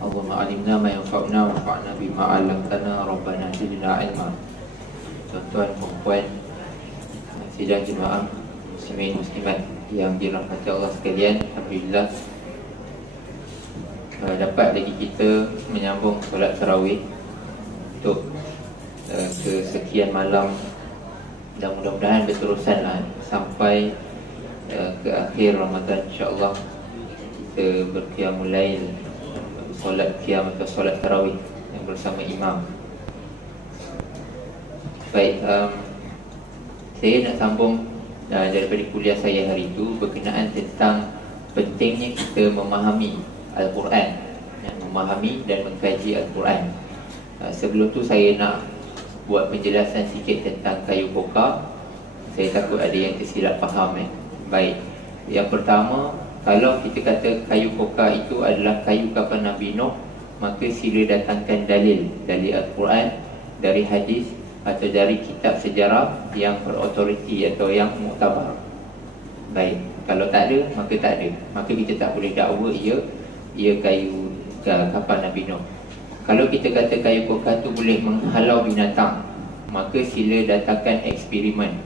Allahumma alimna ma yanfa'una wanfa'na bima 'allamtana rabbana zidna ilma. Tuan-tuan, puan-puan, sidang jemaah muslimin muslimat yang dirahmati Allah sekalian, alhamdulillah dapat lagi kita menyambung solat tarawih untuk kesekian malam, dan mudah-mudahan berterusanlah sampai ke akhir Ramadan, insya-Allah kita berqiyamul lail, solat qiyam atau solat tarawih yang bersama imam. Baik, saya nak sambung daripada kuliah saya hari itu berkenaan tentang pentingnya kita memahami Al-Quran, memahami dan mengkaji Al-Quran. Sebelum tu saya nak buat penjelasan sikit tentang kayu koka. Saya takut ada yang tersilap faham. Baik, yang pertama, kalau kita kata kayu koka itu adalah kayu kapal Nabi Nuh, maka sila datangkan dalil dari Al-Quran, dari hadis atau dari kitab sejarah yang berautoriti atau yang muktabar. Baik, kalau tak ada, maka tak ada. Maka kita tak boleh dakwa ia kayu kapal Nabi Nuh. Kalau kita kata kayu koka tu boleh menghalau binatang, maka sila datangkan eksperimen.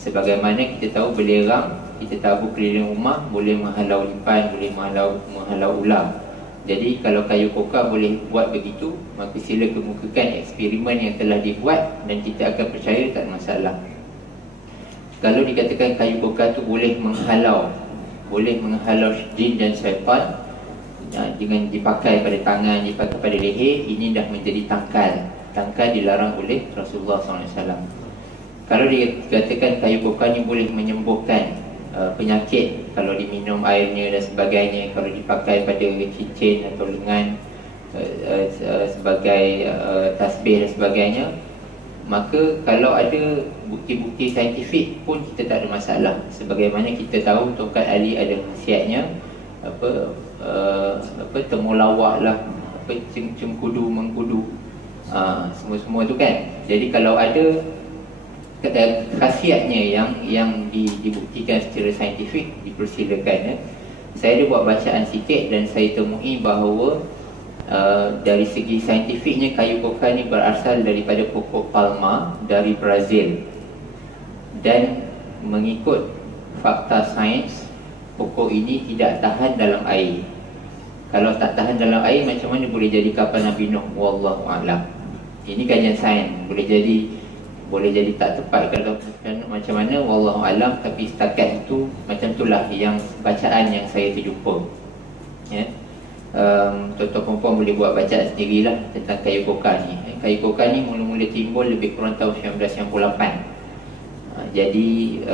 Sebagaimana kita tahu belerang, kita tahu keliling rumah boleh menghalau lipan, boleh menghalau ular. Jadi kalau kayu koka boleh buat begitu, maka sila kemukakan eksperimen yang telah dibuat dan kita akan percaya tak ada masalah. Kalau dikatakan kayu koka tu boleh menghalau jin dan syaitan, dengan dipakai pada tangan, dipakai pada leher, ini dah menjadi tangkal. Tangkal dilarang oleh Rasulullah SAW. Kalau dikatakan kayu koka ni boleh menyembuhkan penyakit, kalau diminum airnya dan sebagainya, kalau dipakai pada cincin atau lengan sebagai tasbih dan sebagainya, maka kalau ada bukti-bukti saintifik pun kita tak ada masalah. Sebagaimana kita tahu tongkat Ali ada khasiatnya temulawak lah, cengkudu mengkudu, semua-semua tu kan. Jadi kalau ada khasiatnya yang dibuktikan secara saintifik, dipersilakan. Saya ada buat bacaan sikit dan saya temui bahawa dari segi saintifiknya kayu koka ni berasal daripada pokok palma dari Brazil, dan mengikut fakta sains, pokok ini tidak tahan dalam air. Kalau tak tahan dalam air, macam mana boleh jadi kapal Nabi Nuh? Wallahu a'lam. Ini kajian sains, boleh jadi tak tepat kalau macam mana, wallahu alam. Tapi setakat itu macam itulah yang bacaan yang saya terjumpa. Ya, tuan-tuan perempuan boleh buat bacaan sendirilah tentang kayu koka ni. Kayu koka ni mula-mula timbul lebih kurang tahun 1998. Jadi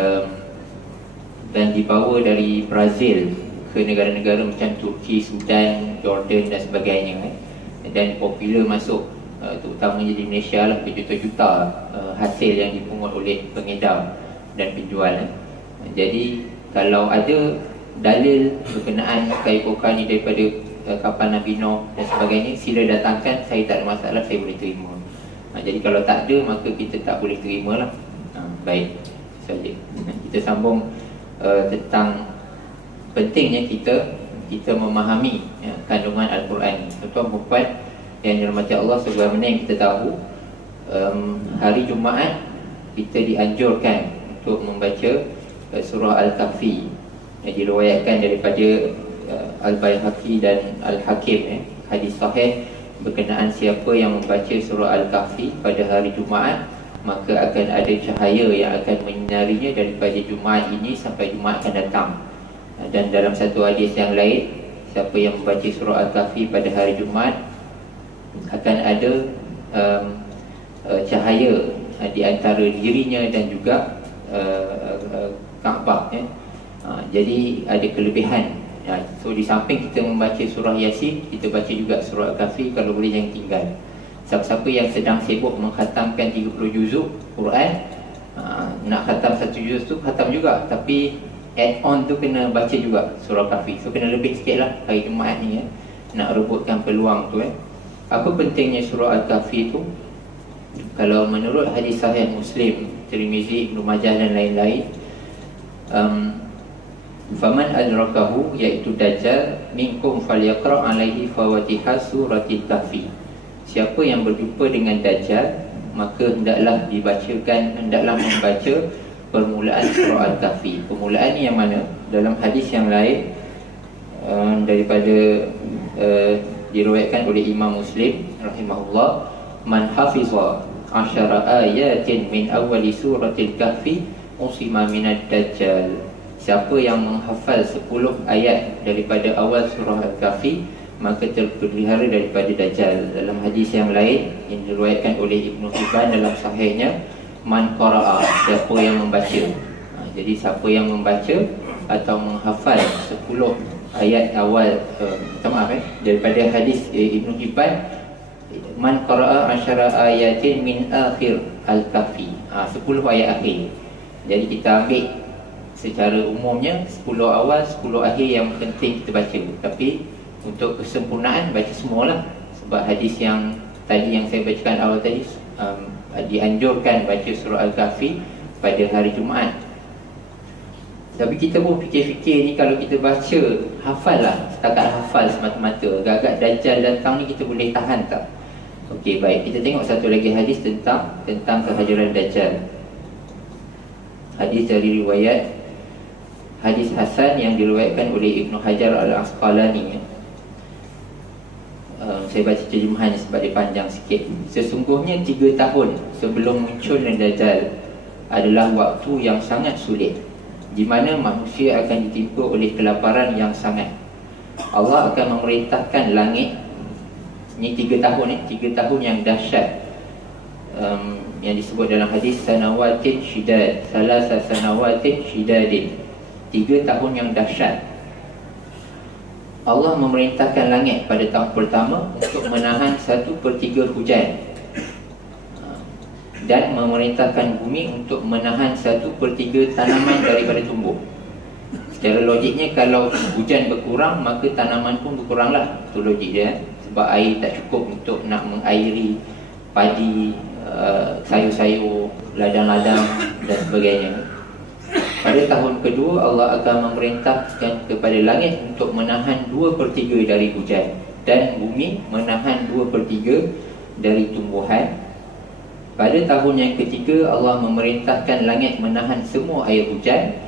dan dibawa dari Brazil ke negara-negara macam Turki, Sudan, Jordan dan sebagainya, dan popular masuk terutamanya di Malaysia lah, berjuta-juta hasil yang dipungut oleh pengedar dan penjual. Jadi kalau ada dalil berkenaan kayu koka ni daripada kapal Nabi Nuh dan sebagainya, sila datangkan, saya tak ada masalah, saya boleh terima. Jadi kalau tak ada, maka kita tak boleh terima lah. Baik, saja. Kita sambung tentang pentingnya kita memahami kandungan Al-Quran. Tuan-tuan yang dirahmati Allah, sebagaimana yang kita tahu, hari Jumaat kita dianjurkan untuk membaca surah Al-Kahfi yang diriwayatkan daripada Al-Baihaqi dan Al-Hakim. Hadis sahih berkenaan siapa yang membaca surah Al-Kahfi pada hari Jumaat, maka akan ada cahaya yang akan menyinarinya daripada Jumaat ini sampai Jumaat akan datang. Dan dalam satu hadis yang lain, siapa yang membaca surah Al-Kahfi pada hari Jumaat, akan ada cahaya di antara dirinya dan juga Kaabah. Jadi ada kelebihan. So di samping kita membaca surah Yasin, kita baca juga surah Al-Kahfi, kalau boleh jangan tinggal. Siapa-siapa yang sedang sibuk mengkhatamkan 30 juzuk Quran, nak khatam 1 juz tu khatam juga, tapi add on tu kena baca juga surah Al-Kahfi. So kena lebih sikit lah hari Jumaat ni, nak rebutkan peluang tu. Apa pentingnya surah Al-Kahfi itu? Kalau menurut hadis sahih Muslim, Tirmizi, Ibnu Majah dan lain-lain, Faman adrakahu, iaitu Dajjal, minkum falyaqra' alaihi fawatiha suratil kahfi. Siapa yang berjumpa dengan Dajjal, maka hendaklah membaca permulaan surah Al-Kahfi. Permulaan ni yang mana? Dalam hadis yang lain daripada diriwayatkan oleh Imam Muslim rahimahullah, man hafiza 10 ayatin min awwali suratil kahfi usima minad dajjal. Siapa yang menghafal 10 ayat daripada awal surah Al-Kahfi, maka terpelihara daripada Dajjal. Dalam hadis yang lain yang diriwayatkan oleh Ibnu Hibban dalam sahihnya, man qara'a, siapa yang membaca. Jadi siapa yang membaca atau menghafal 10 ayat awal daripada hadis Ibnu Hibban, man qara'a 10 ayatin min akhir Al-Kahfi, 10 ayat akhir. Jadi kita ambil secara umumnya 10 awal, 10 akhir yang penting kita baca. Tapi untuk kesempurnaan baca semualah. Sebab hadis yang tadi yang saya bacakan awal tadi, dianjurkan baca surah Al-Kahfi pada hari Jumaat. Tapi kita pun fikir-fikir ni, kalau kita baca, hafal lah, setakat hafal semata-mata, agak-agak Dajjal datang ni kita boleh tahan tak? Okey, baik, kita tengok satu lagi hadis tentang kehadiran Dajjal. Hadis dari riwayat hadis Hasan yang diriwayatkan oleh Ibnu Hajar Al-Asqalani. Saya baca terjemahan sebab dia panjang sikit. Sesungguhnya 3 tahun sebelum munculnya Dajjal adalah waktu yang sangat sulit, di mana manusia akan ditimpa oleh kelaparan yang sangat. Allah akan memerintahkan langit. Ini 3 tahun 3 tahun yang dahsyat, yang disebut dalam hadis sanawatin syidad, salasa sanawatin syidadin, 3 tahun yang dahsyat. Allah memerintahkan langit pada tahun pertama untuk menahan 1/3 hujan, dan memerintahkan bumi untuk menahan 1/3 tanaman daripada tumbuh. Secara logiknya, kalau hujan berkurang, maka tanaman pun berkuranglah. Itu logik dia. Sebab air tak cukup untuk nak mengairi padi, sayur-sayur, ladang-ladang dan sebagainya. Pada tahun kedua, Allah akan memerintahkan kepada langit untuk menahan 2/3 dari hujan, dan bumi menahan 2/3 dari tumbuhan. Pada tahun yang ketiga, Allah memerintahkan langit menahan semua air hujan,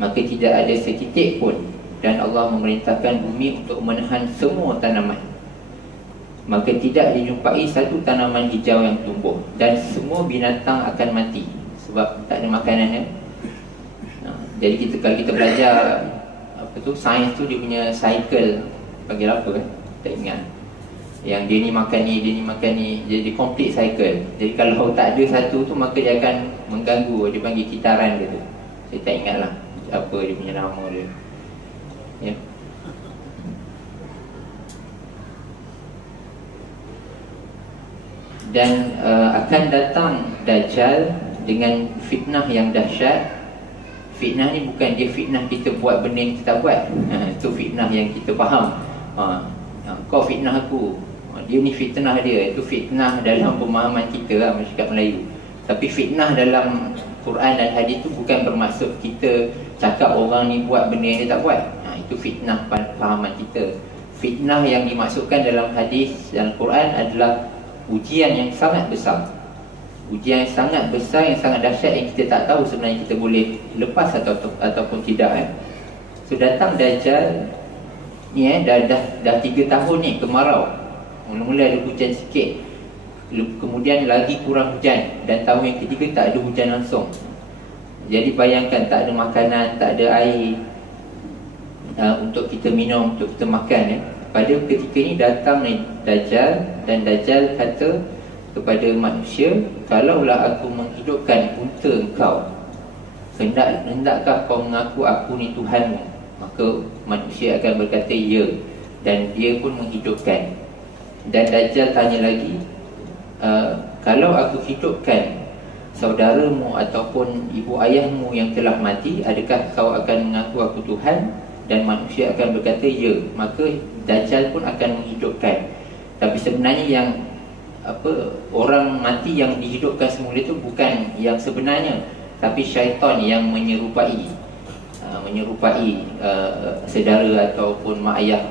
maka tidak ada setitik pun. Dan Allah memerintahkan bumi untuk menahan semua tanaman, maka tidak dijumpai satu tanaman hijau yang tumbuh, dan semua binatang akan mati sebab tak ada makanannya. Jadi kalau kita belajar sains tu, dia punya cycle, panggil apa tak ingat, yang dia ni makan ni, dia ni makan ni, jadi complete cycle. Jadi kalau tak ada satu tu, maka dia akan mengganggu. Dia panggil kitaran dia tu. Saya tak ingat lah apa dia punya nama dia, ya. Dan akan datang Dajjal dengan fitnah yang dahsyat. Fitnah ni bukan dia fitnah kita buat benda yang kita buat. Itu fitnah yang kita faham. Kau fitnah aku, dia ni fitnah dia. Itu fitnah dalam pemahaman kita lah, masyarakat Melayu. Tapi fitnah dalam Quran dan hadis tu bukan bermaksud kita cakap orang ni buat benda yang dia tak buat. Itu fitnah pahaman kita. Fitnah yang dimaksudkan dalam hadis dan Quran adalah ujian yang sangat besar. Ujian yang sangat besar, yang sangat dahsyat, yang kita tak tahu sebenarnya kita boleh lepas ataupun tidak. So datang Dajjal ni dah 3 tahun ni kemarau. Mula-mula ada hujan sikit, kemudian lagi kurang hujan, dan tahun yang ketiga tak ada hujan langsung. Jadi bayangkan, tak ada makanan, tak ada air untuk kita minum, untuk kita makan. Pada ketika ni datang Dajjal, dan Dajjal kata kepada manusia, kalaulah aku menghidupkan unta engkau, hendakkah kau mengaku aku ni Tuhanmu? Maka manusia akan berkata ya, dan dia pun menghidupkan. Dan Dajjal tanya lagi, kalau aku hidupkan saudaramu ataupun ibu ayahmu yang telah mati, adakah kau akan mengaku aku Tuhan? Dan manusia akan berkata ya, maka Dajjal pun akan menghidupkan. Tapi sebenarnya yang orang mati yang dihidupkan semula itu bukan yang sebenarnya, tapi syaitan yang menyerupai. menyerupai saudara ataupun mak ayah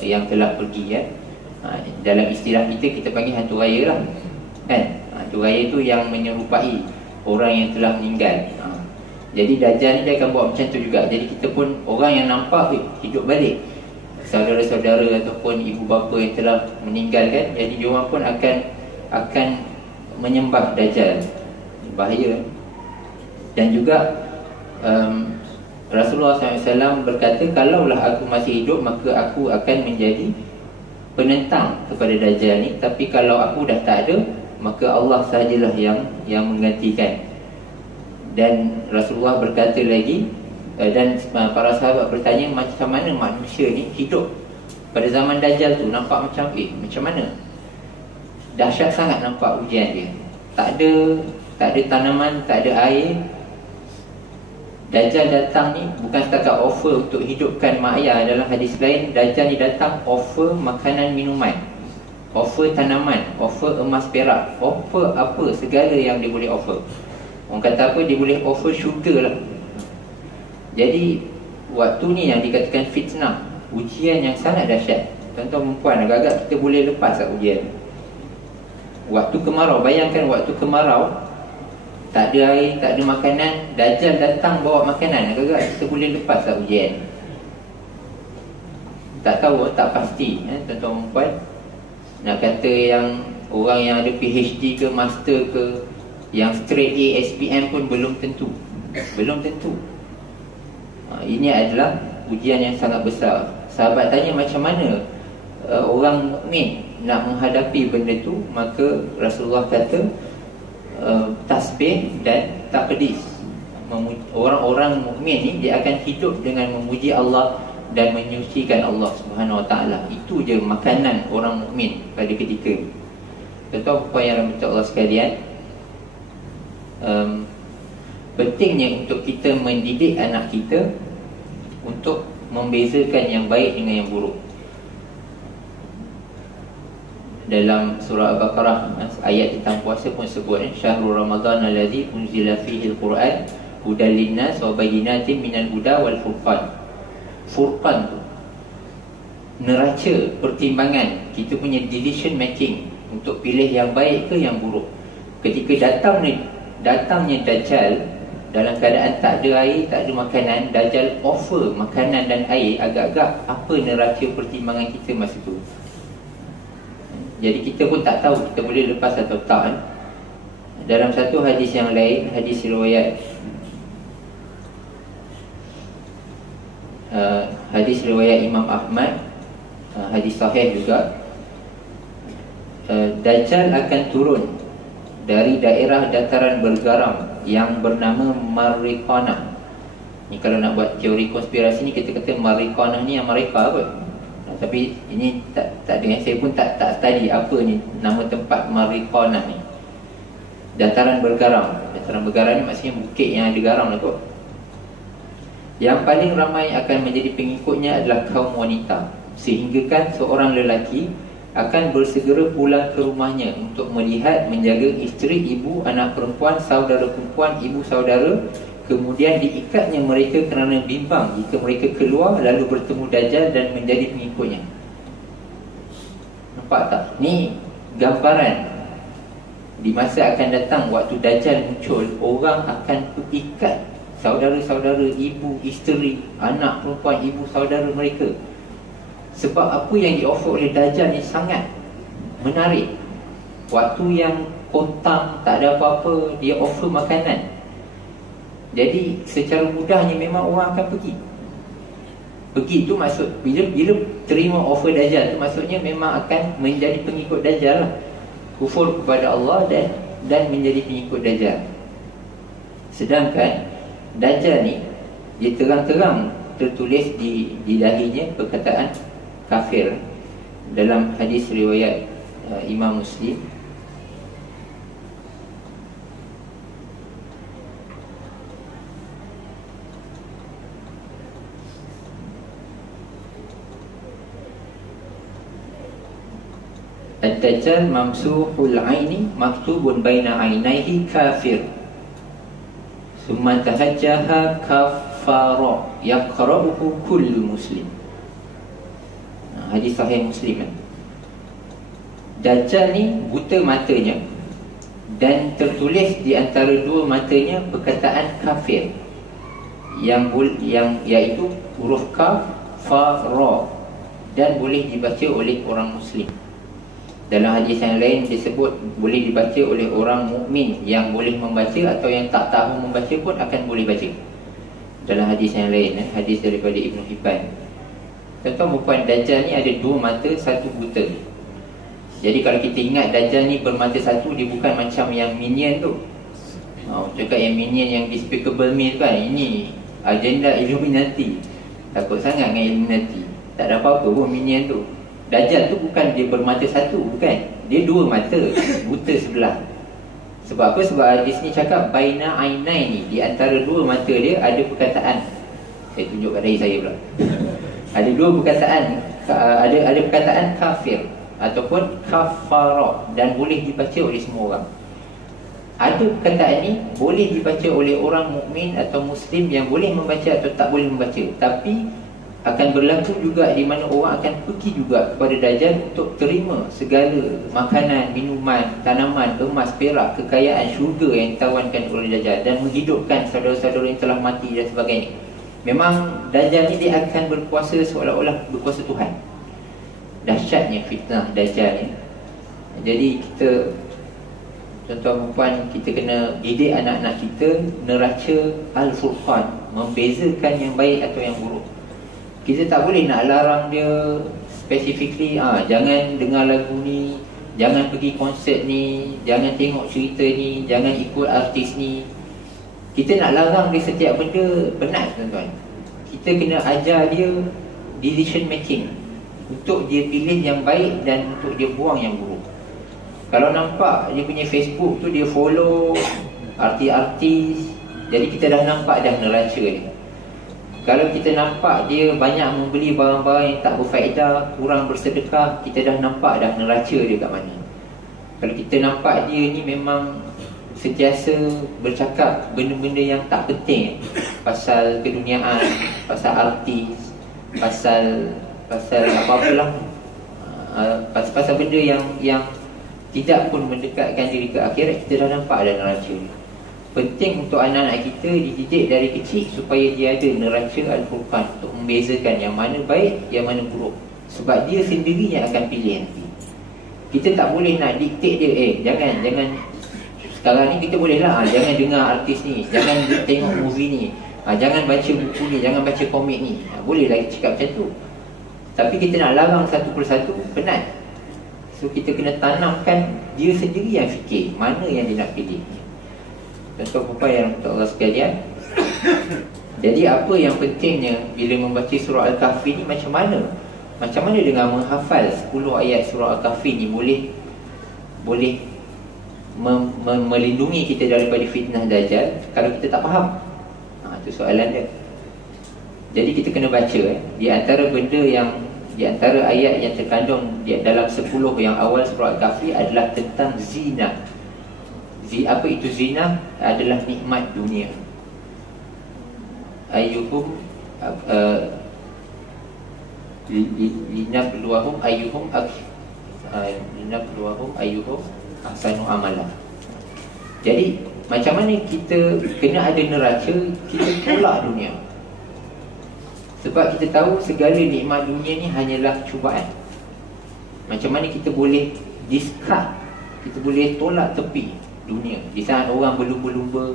yang telah pergi, ya. Dalam istilah kita panggil hantu raya lah, kan? Hantu raya tu yang menyerupai orang yang telah meninggal. Jadi Dajjal ni dia akan buat macam tu juga. Jadi kita pun orang yang nampak hidup balik, saudara-saudara ataupun ibu bapa yang telah meninggal, kan? Jadi diorang pun akan menyembah Dajjal. Bahaya. Dan juga Rasulullah SAW berkata, kalaulah aku masih hidup, maka aku akan menjadi penentang kepada Dajjal ni. Tapi kalau aku dah tak ada, maka Allah sahajalah yang menggantikan. Dan Rasulullah berkata lagi, dan para sahabat bertanya, macam mana manusia ni hidup pada zaman Dajjal tu? Nampak macam mana? Dahsyat sangat nampak ujian dia. Tak ada tanaman, tak ada air. Dajjal datang ni bukan setakat offer untuk hidupkan mak ayah. Dalam hadis lain, Dajjal ni datang offer makanan minuman, offer tanaman, offer emas perak, offer apa, segala yang dia boleh offer. Orang kata apa, dia boleh offer syurga lah. Jadi waktu ni yang dikatakan fitnah, ujian yang sangat dahsyat. Tuan-tuan perempuan, agak-agak kita boleh lepas tak ujian. Waktu kemarau, bayangkan waktu kemarau, tak ada air, tak ada makanan, Dajjal datang bawa makanan, agak-agak kita boleh lepas tak ujian. Tak tahu, tak pasti, tuan-tuan perempuan. Nak kata yang orang yang ada PhD ke, master ke, yang straight A, SPM pun belum tentu. Ini adalah ujian yang sangat besar. Sahabat tanya macam mana orang mukmin nak menghadapi benda tu, maka Rasulullah kata tasbih dan taqdis. Orang-orang mukmin ni dia akan hidup dengan memuji Allah dan menyucikan Allah Subhanahu Wa Taala. Itu je makanan orang mukmin pada ketika itu. Tuan-tuan puan yang rahmati Allah sekalian, pentingnya untuk kita mendidik anak kita untuk membezakan yang baik dengan yang buruk. Dalam surah Al-Baqarah, ayat tentang puasa pun sebut, Syahrul Ramadan allazi unzila fihi al-Quran hudan linnas wa bayyinatin minal huda wal furqan. Furqan tu neraca pertimbangan, kita punya decision making untuk pilih yang baik ke yang buruk. Ketika datangnya Dajjal dalam keadaan tak ada air, tak ada makanan, Dajjal offer makanan dan air, agak-agak apa neraca pertimbangan kita masa tu? Jadi kita pun tak tahu kita boleh lepas atau tak. Dalam satu hadis yang lain, hadis riwayat Imam Ahmad, hadis sahih juga, Dajjal akan turun dari daerah dataran bergaram yang bernama Marikana. Ni kalau nak buat teori konspirasi ni, kita kata Marikana ni Amerika apa? Tapi ini tak ada, saya pun tak study apa ni nama tempat Marikana ni. Dataran bergaram. Dataran bergaram ni maksudnya bukit yang ada garam lah kot. Yang paling ramai akan menjadi pengikutnya adalah kaum wanita, sehinggakan seorang lelaki akan bersegera pulang ke rumahnya untuk melihat, menjaga isteri, ibu, anak perempuan, saudara perempuan, ibu saudara. Kemudian diikatnya mereka kerana bimbang jika mereka keluar lalu bertemu Dajjal dan menjadi pengikutnya. Nampak tak? Ni gambaran di masa akan datang, waktu Dajjal muncul, orang akan ikat saudara-saudara, ibu, isteri, anak perempuan, ibu saudara mereka. Sebab apa yang di-offer oleh Dajjal ni sangat menarik. Waktu yang kontang, tak ada apa-apa, dia offer makanan. Jadi secara mudahnya memang orang akan pergi. Pergi tu maksud, bila terima offer Dajjal tu, maksudnya memang akan menjadi pengikut Dajjal lah. Kufur kepada Allah dan menjadi pengikut Dajjal. Sedangkan Dajjal ni, dia terang-terang tertulis di dahinya perkataan kafir. Dalam hadis riwayat Imam Muslim, Ad-Dajjal mamsuhul aini maktubun baina ainaihi kafir summa tahajjaha kafara yaqra'uhu kullu muslim. Hadis sahih Muslim. Dajjal ni buta matanya, dan tertulis di antara dua matanya perkataan kafir, yang iaitu huruf kaf, fa, ra, dan boleh dibaca oleh orang muslim. Dalam hadis yang lain disebut boleh dibaca oleh orang mukmin yang boleh membaca, atau yang tak tahu membaca pun akan boleh baca. Dalam hadis yang lain, hadis daripada Ibn Hibban. Tuan-tuan puan, Dajjal ni ada dua mata, satu buta. Jadi kalau kita ingat Dajjal ni bermata satu, dia bukan macam yang minion tu. Cakap yang minion yang Despicable Me tu kan, ini agenda Illuminati. Takut sangat dengan Illuminati. Tak ada apa-apa pun minion tu. Dajjal tu bukan dia bermata satu, bukan. Dia dua mata, buta sebelah. Sebab apa? Sebab hadis ni cakap baina ainai ni, di antara dua mata dia ada perkataan. Saya tunjuk kat dahi saya pula. Ada dua perkataan, ada perkataan kafir ataupun kafara, dan boleh dibaca oleh semua orang. Ada perkataan ni boleh dibaca oleh orang mukmin atau muslim yang boleh membaca atau tak boleh membaca. Tapi akan berlaku juga di mana orang akan pergi juga kepada Dajjal untuk terima segala makanan, minuman, tanaman, emas, perak, kekayaan, syurga yang ditawarkan oleh Dajjal, dan menghidupkan saudara-saudara yang telah mati dan sebagainya. Memang Dajjal ni dia akan berkuasa seolah-olah berkuasa Tuhan. Dahsyatnya fitnah Dajjal ni. Jadi kita, tuan-tuan dan puan, kita kena didik anak-anak kita neraca Al-Furqan, membezakan yang baik atau yang buruk. Kita tak boleh nak larang dia specifically, jangan dengar lagu ni, jangan pergi konsert ni, jangan tengok cerita ni, jangan ikut artis ni. Kita nak larang dia setiap benda penat, tuan-tuan. Kita kena ajar dia decision making, untuk dia pilih yang baik dan untuk dia buang yang buruk. Kalau nampak dia punya Facebook tu dia follow artis-artis, jadi kita dah nampak dah neraca dia. Kalau kita nampak dia banyak membeli barang-barang yang tak berfaedah, kurang bersedekah, kita dah nampak dah neraca dia kat mana. Kalau kita nampak dia ni memang sentiasa bercakap benda-benda yang tak penting, pasal keduniaan, pasal artis, pasal apa-apalah, pasal benda yang tidak pun mendekatkan diri ke akhirat, kita dah nampak ada neraca. Penting untuk anak-anak kita dididik dari kecil supaya dia ada neraca Al-Furqan, untuk membezakan yang mana baik, yang mana buruk. Sebab dia sendiri yang akan pilih nanti. Kita tak boleh nak diktate dia, jangan sekarang ni kita boleh lah, jangan dengar artis ni, jangan tengok movie ni, jangan baca buku ni, jangan baca komik ni. Boleh lah cakap macam tu. Tapi kita nak larang satu persatu, penat. So kita kena tanamkan dia sendiri yang fikir mana yang dia nak pilih. Tuan-tuan yang Allah sekalian, jadi apa yang pentingnya bila membaca surah Al-Kahfi ni, macam mana? Macam mana dengan menghafal 10 ayat surah Al-Kahfi ni boleh melindungi kita daripada fitnah Dajjal kalau kita tak faham? Itu soalan dia. Jadi kita kena baca di antara benda yang, di antara ayat yang terkandung dalam 10 yang awal surah Al-Kahfi adalah tentang zina. Apa itu zina? Adalah nikmat dunia. Ayyuhum linabluwahum ayyuhum ahsanu amala. Jadi macam mana kita kena ada neraca, kita tolak dunia. Sebab kita tahu segala nikmat dunia ni hanyalah cubaan. Macam mana kita boleh discard, kita boleh tolak tepi dunia. Di saat orang berlumba-lumba,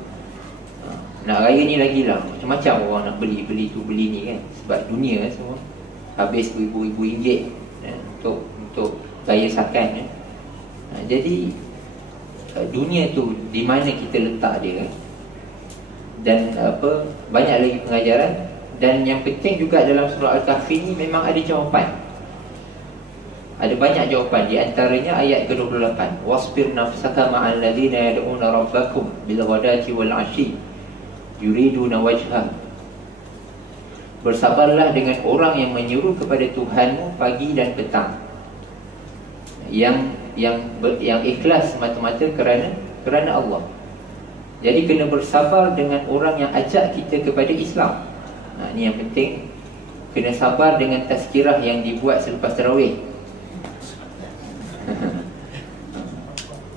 nak raya ni lagi lah, macam-macam orang nak beli tu, beli ni kan. Sebab dunia semua habis ribu-ribu ringgit untuk raya sakan. Jadi dunia tu di mana kita letak dia, dan banyak lagi pengajaran. Dan yang penting juga dalam surah Al-Kahfi ni memang ada jawapan. Ada banyak jawapan. Di antaranya ayat ke-28, wasbir nafsaka ma'al ladzina yad'una rabbakum bil ghadati wal 'ashi yuriduna wajha. Bersabarlah dengan orang yang menyeru kepada Tuhanmu pagi dan petang, yang ikhlas semata-mata kerana Allah. Jadi kena bersabar dengan orang yang ajak kita kepada Islam. Ni yang penting. Kena sabar dengan tazkirah yang dibuat selepas tarawih.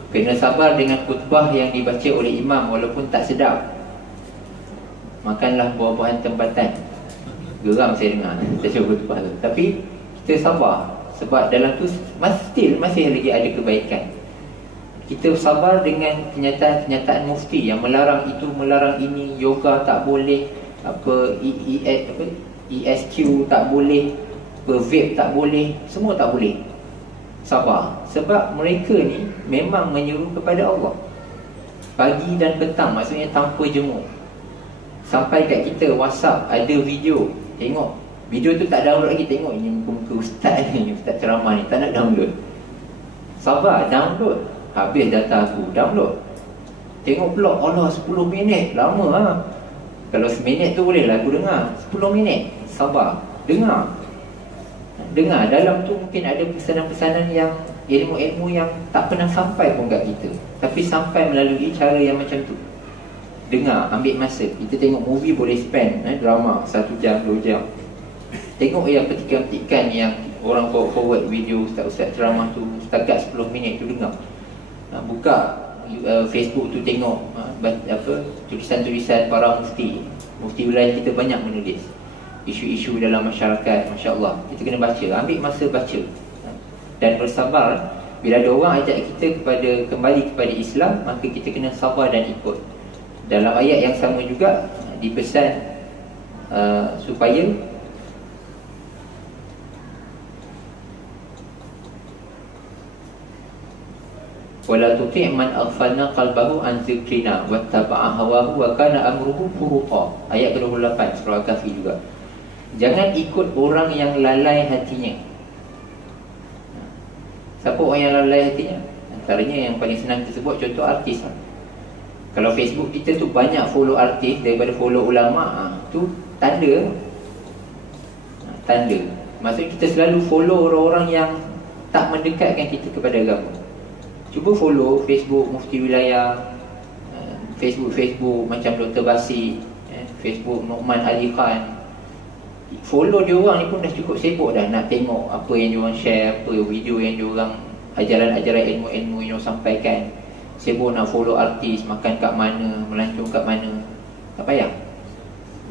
Kena sabar dengan khutbah yang dibaca oleh imam walaupun tak sedap. Makanlah buah-buahan tempatan. Geram saya dengar baca khutbah tu. Tapi kita sabar, sebab dalam tu masih lagi ada kebaikan. Kita sabar dengan kenyataan mufti yang melarang itu, melarang ini, yoga tak boleh, ESQ tak boleh, vape tak boleh, semua tak boleh. Sabar. Sebab mereka ni memang menyeru kepada Allah pagi dan petang, maksudnya tanpa jemu. Sampai kat kita WhatsApp ada video, tengok video tu tak download lagi, tengok ini muka ustaz ni, ustaz ceramah ni, tak nak download. Sabar, download. Habis data aku, download. Tengok pula, Allah 10 minit, lama lah. Kalau seminit tu boleh lah aku dengar. 10 minit, sabar, dengar. Dalam tu mungkin ada pesanan-pesanan yang ilmu-ilmu yang tak pernah sampai pun kat kita, tapi sampai melalui cara yang macam tu. Dengar, ambil masa. Kita tengok movie boleh spend drama 1 jam, 2 jam. Tengok yang petikan-petikan yang orang forward video ustaz-ustaz ceramah tu, setakat 10 minit tu dengar. Buka Facebook tu tengok tulisan-tulisan para mufti wilayah kita banyak menulis isu-isu dalam masyarakat. Masya Allah, kita kena baca, ambil masa baca dan bersabar. Bila ada orang ajak kita kembali kepada Islam, maka kita kena sabar dan ikut. Dalam ayat yang sama juga dipesan supaya wala tuti' man aghfalna qalbahu an dzikrina wattaba'a hawahu wa kana amruhu furuqa. Ayat ke-28 surah Al-Kahfi juga. Jangan ikut orang yang lalai hatinya. Siapa orang yang lalai hatinya? Antaranya yang paling senang kita sebut, contoh artis. Kalau Facebook kita tu banyak follow artis daripada follow ulama', tu tanda. Tanda. Maksudnya kita selalu follow orang-orang yang tak mendekatkan kita kepada agama. Cuba follow Facebook Mufti Wilayah, Facebook macam Dr. Basit, Facebook Nu'man Ali Khan. Follow dia orang ni pun dah cukup sibuk dah nak tengok apa yang dia orang share, apa video yang dia orang, ajaran-ajaran ilmu-ilmu yang dia orang sampaikan. Sibuk nak follow artis, makan kat mana, melancong kat mana. Tak payah.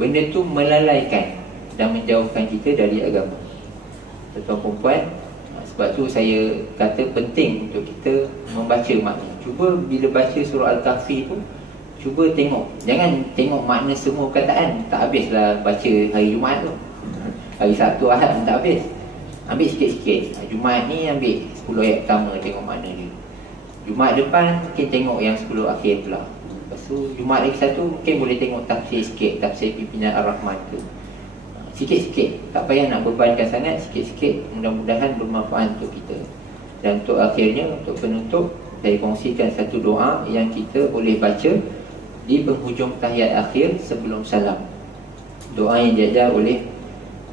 Benda tu melalaikan dan menjauhkan kita dari agama. Tuan-tuan perempuan, sebab tu saya kata penting untuk kita membaca makna. Cuba bila baca surah Al-Kahfi pun, cuba tengok. Jangan tengok makna semua perkataan. Tak habislah baca hari Jumaat tu. Hari Sabtu, Ahad pun tak habis. Ambil sikit-sikit. Jumaat ni ambil 10 ayat pertama, tengok makna dia. Jumaat depan mungkin tengok yang 10 akhir pula. Lepas tu Jumaat lagi satu mungkin boleh tengok tafsir sikit, tafsir pimpinan Ar-Rahman tu. Sikit-sikit, tak payah nak bebankan sangat, sikit-sikit. Mudah-mudahan bermanfaat untuk kita. Dan untuk akhirnya, untuk penutup, saya kongsikan satu doa yang kita boleh baca di penghujung tahiyat akhir sebelum salam. Doa yang diajar oleh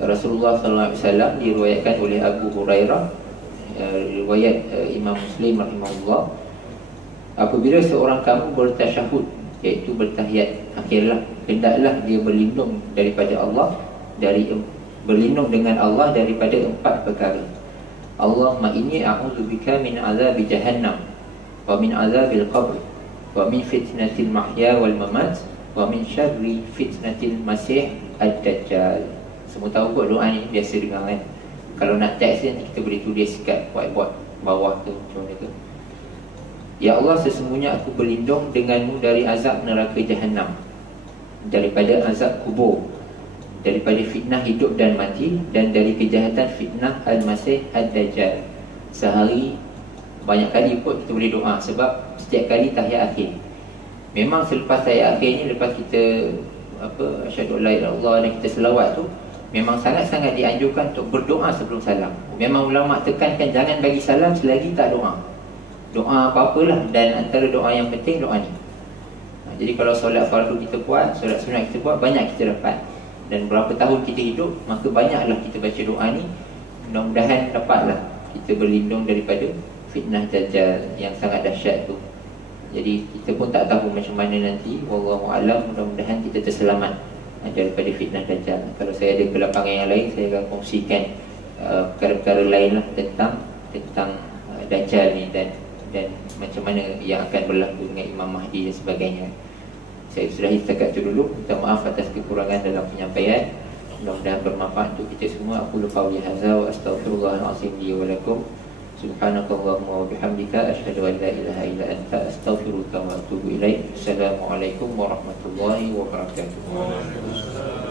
Rasulullah SAW, diriwayatkan oleh Abu Hurairah, riwayat Imam Muslim rahimahullah. Apabila seorang kamu bertasyahud, iaitu bertahiyat akhirlah, hendaklah dia berlindung daripada Allah, berlindung dengan Allah daripada 4 perkara. Allahumma inni a'udzubika min azabi jahannam wa min azabil qabr wa min fitnatil mahya wal mamat wa min syarri fitnatil masih ad-dajjal. Semua tahu kot doa ni, biasa dengar kan. Kalau nak teks nanti kita boleh tulis kat whiteboard bawah tu, macam mana tu. Ya Allah, sesungguhnya aku berlindung denganmu dari azab neraka Jahannam, daripada azab kubur, daripada fitnah hidup dan mati, dan dari kejahatan fitnah Al-Masih Ad-Dajjal. Sehari banyak kali pun kita boleh doa, sebab setiap kali tahiyat akhir. Memang selepas tahiyat akhir ni, lepas kita asyhadu an la ilaha illallah dan kita selawat tu, memang sangat-sangat dianjurkan untuk berdoa sebelum salam. Memang ulama tekankan jangan bagi salam selagi tak doa. Doa apa-apalah, dan antara doa yang penting doa ni. Jadi kalau solat fardu kita buat, solat sunat kita buat, banyak kita dapat. Dan berapa tahun kita hidup, maka banyaklah kita baca doa ni. Mudah-mudahan dapatlah kita berlindung daripada fitnah Dajjal yang sangat dahsyat tu. Jadi kita pun tak tahu macam mana nanti. Wallahu a'lam, mudah-mudahan kita terselamat daripada fitnah Dajjal. Kalau saya ada kelapangan yang lain, saya akan kongsikan perkara-perkara lain lah tentang Dajjal ni dan macam mana yang akan berlaku dengan Imam Mahdi dan sebagainya. Saya sudahi setakat itu dulu. Minta maaf atas kekurangan dalam penyampaian. Mudah-mudahan bermanfaat untuk kita semua. Aku lupa qawli hadza wa astaghfirullahalazim li wa lakum. Subhanakallahumma wa bihamdika asyhadu an la ilaha illa anta astaghfiruka wa atubu ilaik. Assalamualaikum warahmatullahi wabarakatuh.